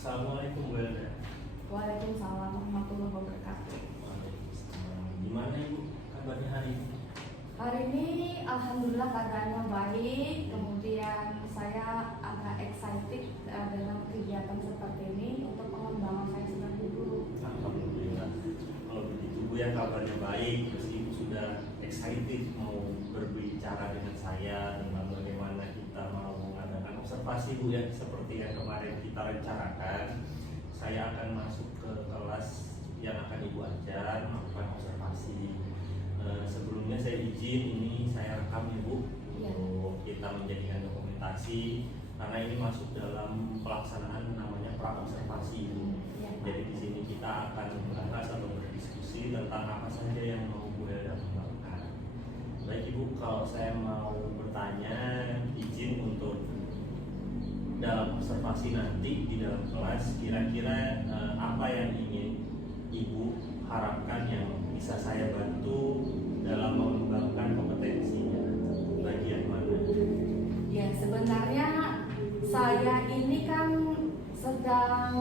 Assalamualaikum Bu Elda. Waalaikumsalam warahmatullahi wabarakatuh. Waalaikumsalam. Gimana Ibu kabarnya hari ini? Hari ini alhamdulillah keadaannya baik. Kemudian saya agak excited dalam kegiatan seperti ini untuk pengembangan saya sebagai guru. Alhamdulillah. Kalau begitu Bu ya, kabarnya baik, terus Ibu sudah excited mau berbicara dengan saya tentang bagaimana kita mau mengadakan observasi Bu ya, seperti yang kemarin kita rencanakan. Saya akan masuk ke kelas yang akan Ibu ajar melakukan observasi. Sebelumnya saya izin ini saya rekam Ibu untuk kita menjadikan dokumentasi karena ini masuk dalam pelaksanaan namanya pra-observasi Ibu. Jadi di sini kita akan membahas atau berdiskusi tentang apa saja yang mau Bu Elda kembangkan. Baik Ibu, kalau saya mau bertanya, izin untuk dalam observasi nanti di dalam kelas, kira-kira apa yang ingin Ibu harapkan yang bisa saya bantu dalam mengembangkan kompetensinya, bagian mana? Ya, sebenarnya saya ini kan sedang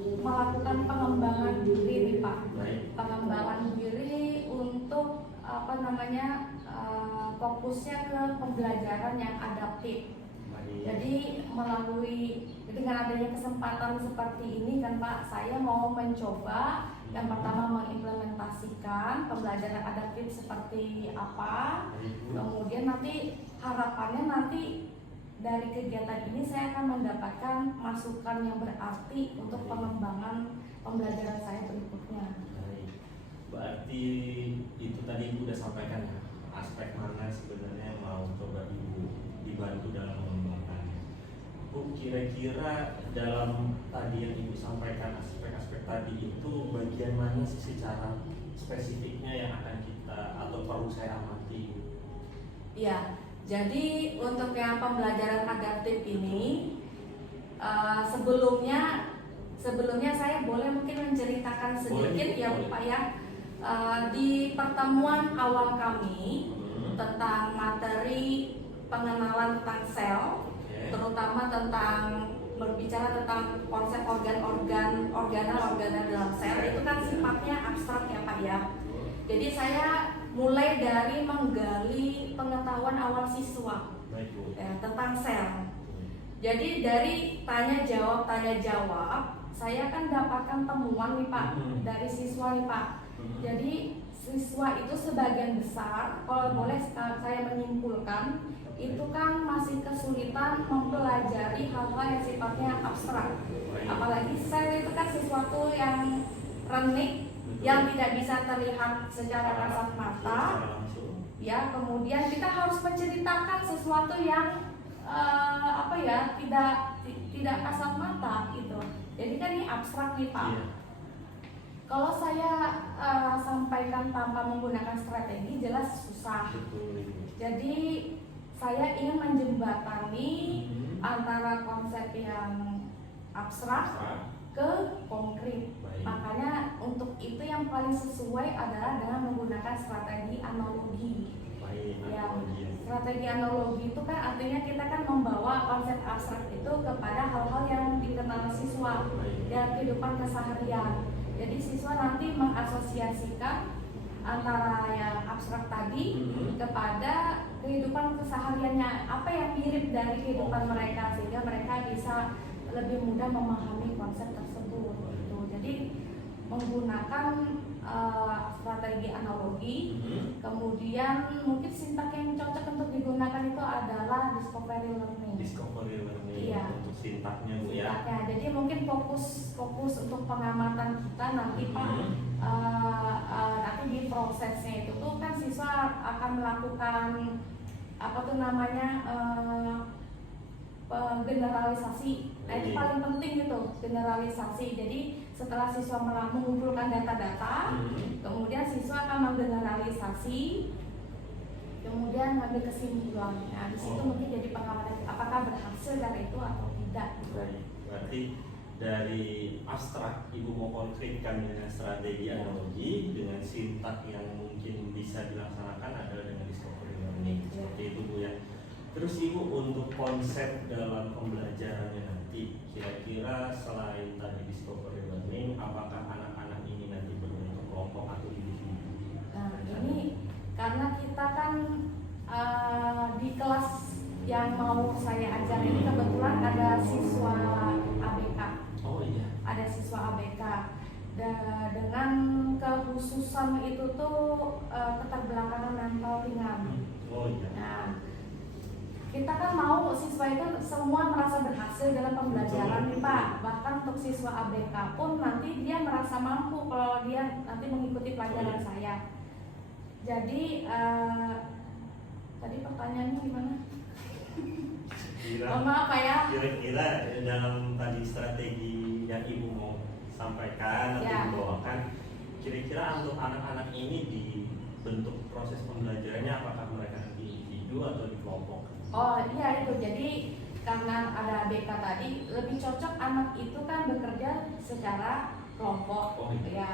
melakukan pengembangan diri nih Pak. Baik. Pengembangan diri untuk fokusnya ke pembelajaran yang adaptif. Baik. Jadi dengan adanya kesempatan seperti ini kan Pak, saya mau mencoba yang pertama mengimplementasikan pembelajaran adaptif seperti apa. Kemudian nanti harapannya dari kegiatan ini saya akan mendapatkan masukan yang berarti untuk pengembangan pembelajaran saya berikutnya. Baik. Berarti itu tadi Ibu sudah sampaikan ya, aspek mana sebenarnya yang mau coba Ibu dibantu dalam mengembangkannya. Bu, kira-kira dalam tadi yang Ibu sampaikan aspek-aspek tadi itu bagian mana sih secara spesifiknya yang akan kita atau perlu saya amati? Ya, jadi untuk yang pembelajaran adaptif ini sebelumnya saya boleh mungkin menceritakan sedikit ya Pak ya. Di pertemuan awal kami tentang materi pengenalan tentang sel, terutama berbicara tentang konsep organel dalam sel, itu kan sifatnya abstrak ya Pak ya. Jadi saya mulai dari menggali pengetahuan awal siswa tentang sel. Jadi dari tanya jawab, saya kan dapatkan temuan nih Pak dari siswa nih Pak. Jadi siswa itu sebagian besar, kalau boleh saya menyimpulkan, itu kan masih kesulitan mempelajari hal-hal yang sifatnya abstrak. Apalagi sel itu kan sesuatu yang renik, yang tidak bisa terlihat secara kasat mata. Ya, kemudian kita harus menceritakan sesuatu yang tidak kasat mata gitu. Jadi kan ini abstrak nih Pak. Kalau saya sampaikan tanpa menggunakan strategi jelas susah. Jadi saya ingin menjembatani antara konsep yang abstrak ke konkret. Makanya untuk itu yang paling sesuai adalah dengan menggunakan strategi analogi. Strategi analogi itu kan artinya kita kan membawa konsep abstrak itu kepada hal-hal yang dikenal siswa dan kehidupan keseharian. Jadi siswa nanti mengasosiasikan antara yang abstrak tadi kepada kehidupan kesehariannya, apa yang mirip dari kehidupan mereka, sehingga mereka bisa lebih mudah memahami konsep tersebut gitu. Jadi menggunakan strategi analogi. Kemudian mungkin sintak yang cocok untuk digunakan itu adalah discovery learning. Iya. Untuk sintaknya Bu ya. Jadi mungkin fokus untuk pengamatan kita nanti Pak, nanti di prosesnya itu tuh kan siswa akan melakukan generalisasi. Nah itu paling penting gitu, generalisasi. Jadi setelah siswa mengumpulkan data-data, kemudian siswa akan menggeneralisasi, kemudian mengambil kesimpulan. Nah di situ mungkin jadi pengamatan apakah berhasil dari itu atau tidak. Berarti dari abstrak Ibu mau konkretkan dengan strategi analogi, dengan sintak yang mungkin bisa dilaksanakan adalah dengan discovery learning. Seperti itu Bu ya. Terus Ibu untuk konsep dalam pembelajarannya nanti, kira-kira selain mau saya ajar ini kebetulan ada siswa ABK. Oh iya. Ada siswa ABK. Dengan kekhususan itu tuh keterbelakangan mental ringan. Oh iya. Nah, kita kan mau siswa itu semua merasa berhasil dalam pembelajaran nih Pak. Bahkan untuk siswa ABK pun nanti dia merasa mampu kalau dia nanti mengikuti pelajaran saya. Jadi tadi pertanyaannya gimana? Maaf Pak ya. Kira-kira dalam tadi strategi yang Ibu mau sampaikan atau membawakan, kira-kira untuk anak-anak ini dibentuk proses pembelajarannya apakah mereka di individu atau di kelompok? Oh iya itu, jadi karena ada ABK tadi lebih cocok anak itu kan bekerja secara kelompok. Oh iya. Ya.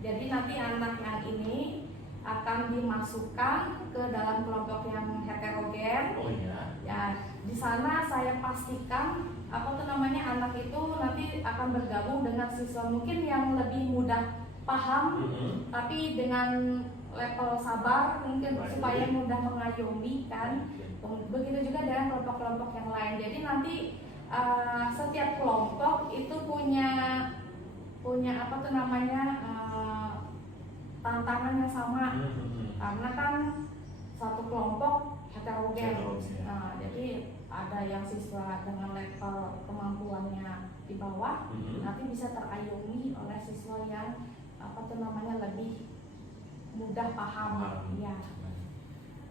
Jadi nanti anak yang ini akan dimasukkan ke dalam kelompok yang heterogen. Oh iya. Ya, di sana saya pastikan anak itu nanti akan bergabung dengan siswa mungkin yang lebih mudah paham, tapi dengan level sabar mungkin supaya mudah mengayomi kan. Begitu juga dengan kelompok-kelompok yang lain. Jadi nanti setiap kelompok itu punya tantangan yang sama. Karena kan satu kelompok heterogen. Nah, jadi ada yang siswa dengan level kemampuannya di bawah, nanti bisa terayomi oleh siswa yang lebih mudah paham. Ya.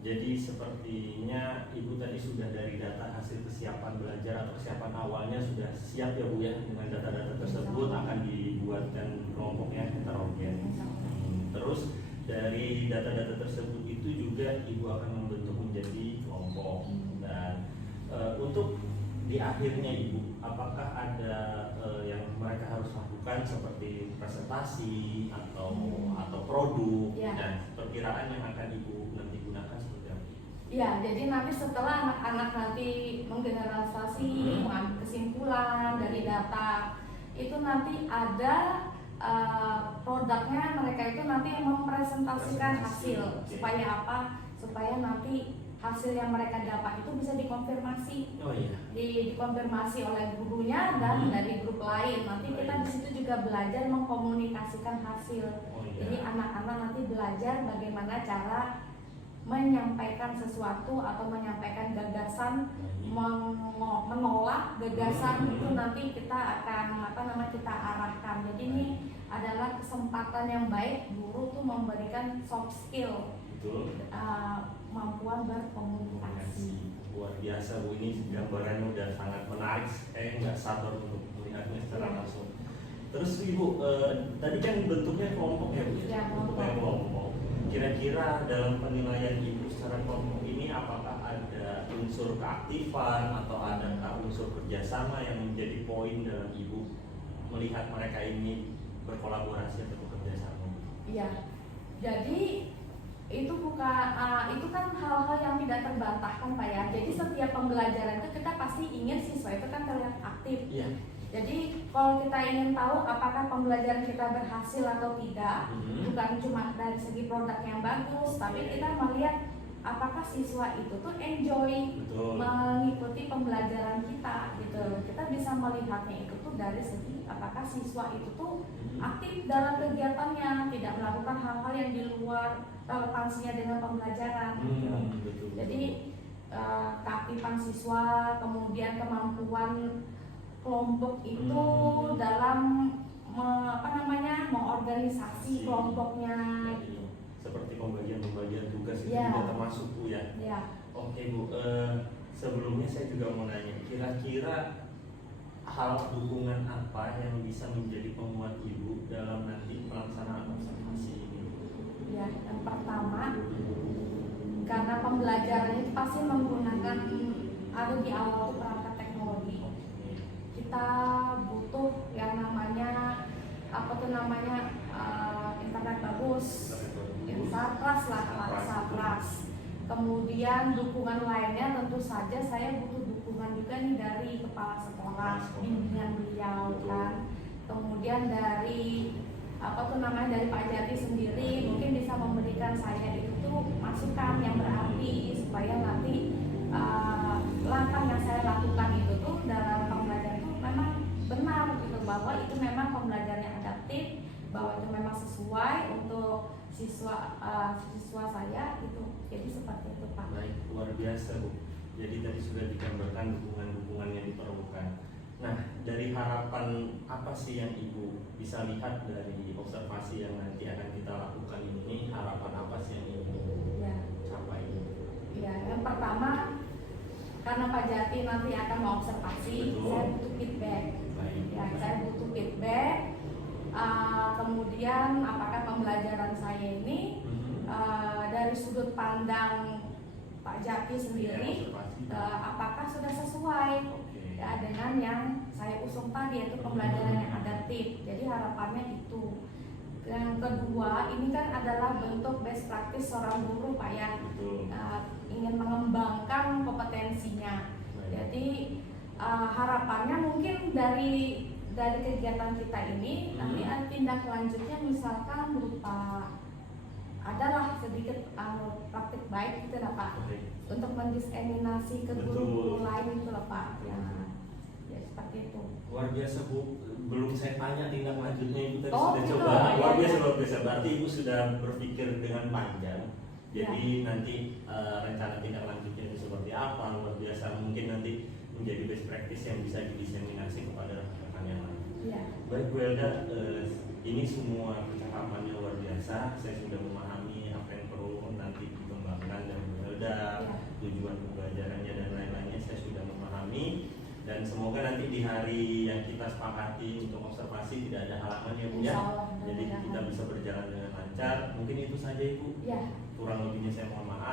Jadi sepertinya Ibu tadi sudah dari data hasil kesiapan belajar atau kesiapan awalnya sudah siap ya Bu ya, dengan data-data tersebut akan dibuatkan kelompoknya heterogen. Terus dari data-data tersebut itu juga Ibu akan membentuk menjadi kelompok. Dan untuk di akhirnya Ibu, apakah ada yang mereka harus lakukan seperti presentasi atau produk dan perkiraan yang akan Ibu nanti gunakan seperti apa? Ya, jadi nanti setelah anak-anak nanti menggeneralisasi, mengambil kesimpulan dari data, itu nanti ada produknya, mereka itu nanti mempresentasikan hasil. Supaya apa? Supaya nanti hasil yang mereka dapat itu bisa dikonfirmasi. Oh iya. Dikonfirmasi oleh gurunya dan dari grup lain. Nanti kita di situ juga belajar mengkomunikasikan hasil. Oh iya. Jadi anak-anak nanti belajar bagaimana cara menyampaikan sesuatu atau menyampaikan gagasan, menolak gagasan itu nanti kita akan kita arahkan. Jadi ini adalah kesempatan yang baik guru tuh memberikan soft skill. Betul. Kemampuan berkomunikasi. Luar biasa Bu, ini gambarannya udah sangat menarik. Saya nggak sabar untuk melihatnya secara langsung. Terus Ibu, tadi kan bentuknya kelompok ya Bu? Ya, kelompok. Kira-kira dalam penilaian Ibu secara kelompok ini apakah ada unsur keaktifan atau ada unsur kerjasama yang menjadi poin dalam Ibu melihat mereka ini berkolaborasi atau bekerjasama? Iya. Jadi itu itu kan hal-hal yang tidak terbantahkan Pak ya. Jadi setiap pembelajaran itu kita pasti ingin siswa itu kan terlihat aktif. Iya. Jadi kalau kita ingin tahu apakah pembelajaran kita berhasil atau tidak, bukan cuma dari segi produk yang bagus, tapi kita melihat apakah siswa itu tuh enjoy mengikuti pembelajaran kita gitu. Kita bisa melihatnya itu tuh dari segi apakah siswa itu tuh aktif dalam kegiatannya, tidak melakukan hal-hal yang di luar relevansinya dengan pembelajaran. Betul. Jadi keaktifan siswa, kemudian kemampuan kelompok itu dalam mengorganisasi kelompoknya. Seperti pembagian tugas itu juga termasuk Bu ya. Oke Bu, sebelumnya saya juga mau nanya, kira-kira hal dukungan apa yang bisa menjadi penguat Ibu dalam nanti pelaksanaan observasi ini? Ya, yang pertama, karena pembelajaran itu pasti menggunakan di awal itu perangkat teknologi. Kita butuh yang namanya internet bagus, Sarpras. Kemudian dukungan lainnya tentu saja saya butuh dukungan juga nih dari kepala sekolah, bimbingan beliau kan. Kemudian dari dari Pak Jati sendiri mungkin bisa memberikan saya itu masukan yang berarti supaya nanti langkah yang saya lakukan itu tuh dalam pembelajaran itu memang benar gitu, bahwa itu memang pembelajaran yang adaptif, bahwa itu memang sesuai untuk siswa saya itu. Jadi seperti itu Pak. Baik, luar biasa Bu. Jadi tadi sudah digambarkan dukungan-dukungan yang diperlukan. Nah, dari harapan apa sih yang Ibu bisa lihat dari observasi yang nanti akan kita lakukan ini? Harapan apa sih yang Ibu Ya, capai? ya, yang pertama karena Pak Jati nanti akan mengobservasi, Betul. saya butuh feedback. Baik. Ya, saya butuh feedback. Kemudian apakah pembelajaran saya ini dari sudut pandang Pak Jati sendiri, Observasi. apakah sudah sesuai Oke. ya, dengan yang saya usung tadi, yaitu pembelajaran yang adaptif. Jadi harapannya itu. Yang kedua, ini kan adalah bentuk best practice seorang guru Pak ya, Betul. ingin mengembangkan kompetensinya. Baik. Jadi harapannya mungkin dari kegiatan kita ini nanti ada tindak lanjutnya, misalkan berupa adalah sedikit praktik baik gitu lah Pak, Baik. untuk mendiseminasi ke Betul. guru-guru lain gitu lah Pak. Ya seperti itu. Luar biasa Bu. Belum saya tanya tindak lanjutnya, Ibu tadi Oh, sudah gitu. coba. Luar Ya, biasa, ya. luar biasa. Berarti Ibu sudah berpikir dengan panjang. Jadi nanti rencana tindak lanjutnya itu seperti apa? Luar biasa. Mungkin nanti menjadi best practice yang bisa didiseminasi kepada rekan-rekan yang lain. Iya. Baik Bu Elda, ini semua percakapannya luar biasa. Saya sudah memahami apa yang perlu nanti dikembangkan dari Bu Elda, Iya. tujuan pembelajarannya dan lain-lainnya saya sudah memahami. Dan semoga nanti di hari yang kita sepakati untuk observasi tidak ada halangan ya Bu ya. Insya Allah, Jadi mudah-mudahan. kita bisa berjalan dengan lancar. Mungkin itu saja Ibu. Ya. Kurang lebihnya saya mohon maaf.